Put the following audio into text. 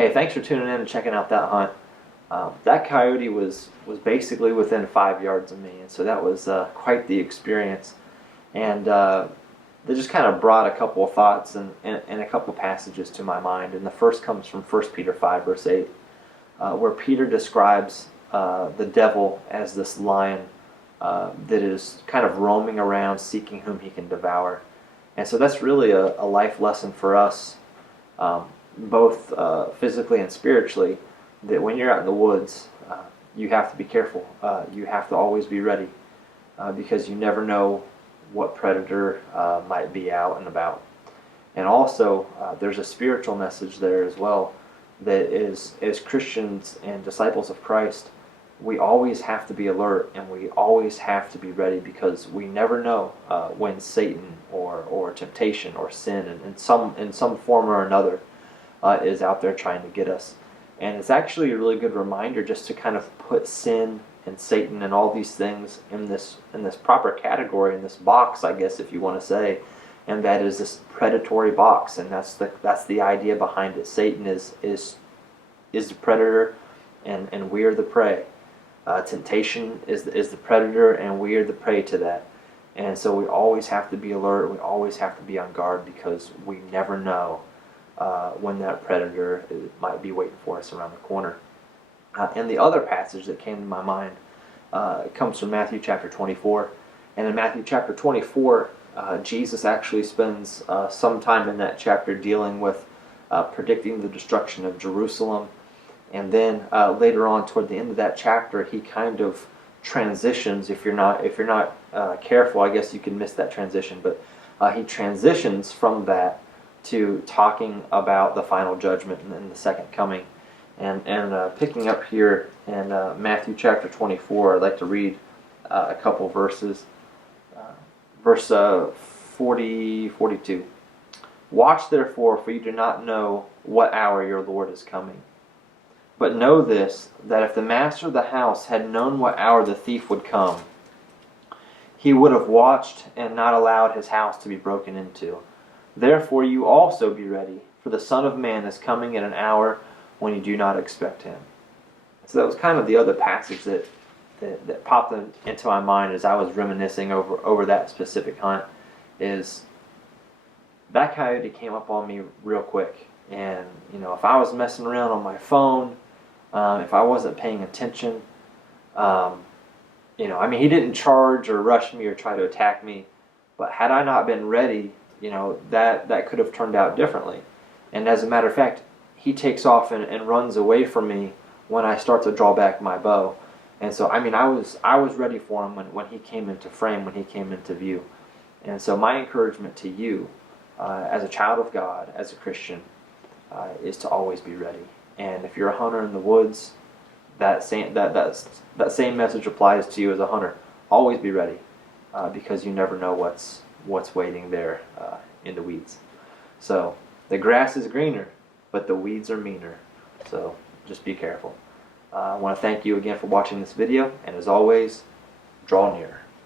Hey, thanks for tuning in and checking out that hunt. That coyote was basically within 5 yards of me, and so that was quite the experience. And they just kind of brought a couple of thoughts and a couple of passages to my mind. And the first comes from 1 Peter 5, verse 8, where Peter describes the devil as this lion that is kind of roaming around seeking whom he can devour. And so that's really a life lesson for us, both physically and spiritually, that when you're out in the woods, you have to be careful. You have to always be ready because you never know what predator might be out and about. And also, there's a spiritual message there as well, that is, as Christians and disciples of Christ, we always have to be alert and we always have to be ready, because we never know when Satan or temptation or sin in some form or another is out there trying to get us. And it's actually a really good reminder just to kind of put sin and Satan and all these things in this proper category, in this box, I guess, if you want to say, and that is this predatory box. And that's the idea behind it. Satan is the predator, and we are the prey. Temptation is the predator, and we are the prey to that. And so we always have to be alert. We always have to be on guard, because we never know when that predator might be waiting for us around the corner. And the other passage that came to my mind comes from Matthew chapter 24. And in Matthew chapter 24, Jesus actually spends some time in that chapter dealing with predicting the destruction of Jerusalem. And then later on, toward the end of that chapter, he kind of transitions. If you're not careful, I guess you can miss that transition. But he transitions from that to talking about the final judgment and the second coming. And picking up here in Matthew chapter 24, I'd like to read a couple verses. Verse 42. Watch therefore, for you do not know what hour your Lord is coming. But know this, that if the master of the house had known what hour the thief would come, he would have watched and not allowed his house to be broken into. Therefore you also be ready, for the Son of Man is coming at an hour when you do not expect him. So that was kind of the other passage that popped into my mind as I was reminiscing over that specific hunt. Is that coyote came up on me real quick. And if I was messing around on my phone, if I wasn't paying attention, he didn't charge or rush me or try to attack me, but had I not been ready, that could have turned out differently. And as a matter of fact, he takes off and runs away from me when I start to draw back my bow. And so, I was ready for him when he came into frame, when he came into view. And so my encouragement to you, as a child of God, as a Christian, is to always be ready. And if you're a hunter in the woods, that same message applies to you as a hunter. Always be ready, because you never know what's waiting there in the weeds. So the grass is greener, but the weeds are meaner. So just be careful. I want to thank you again for watching this video, and as always, draw near.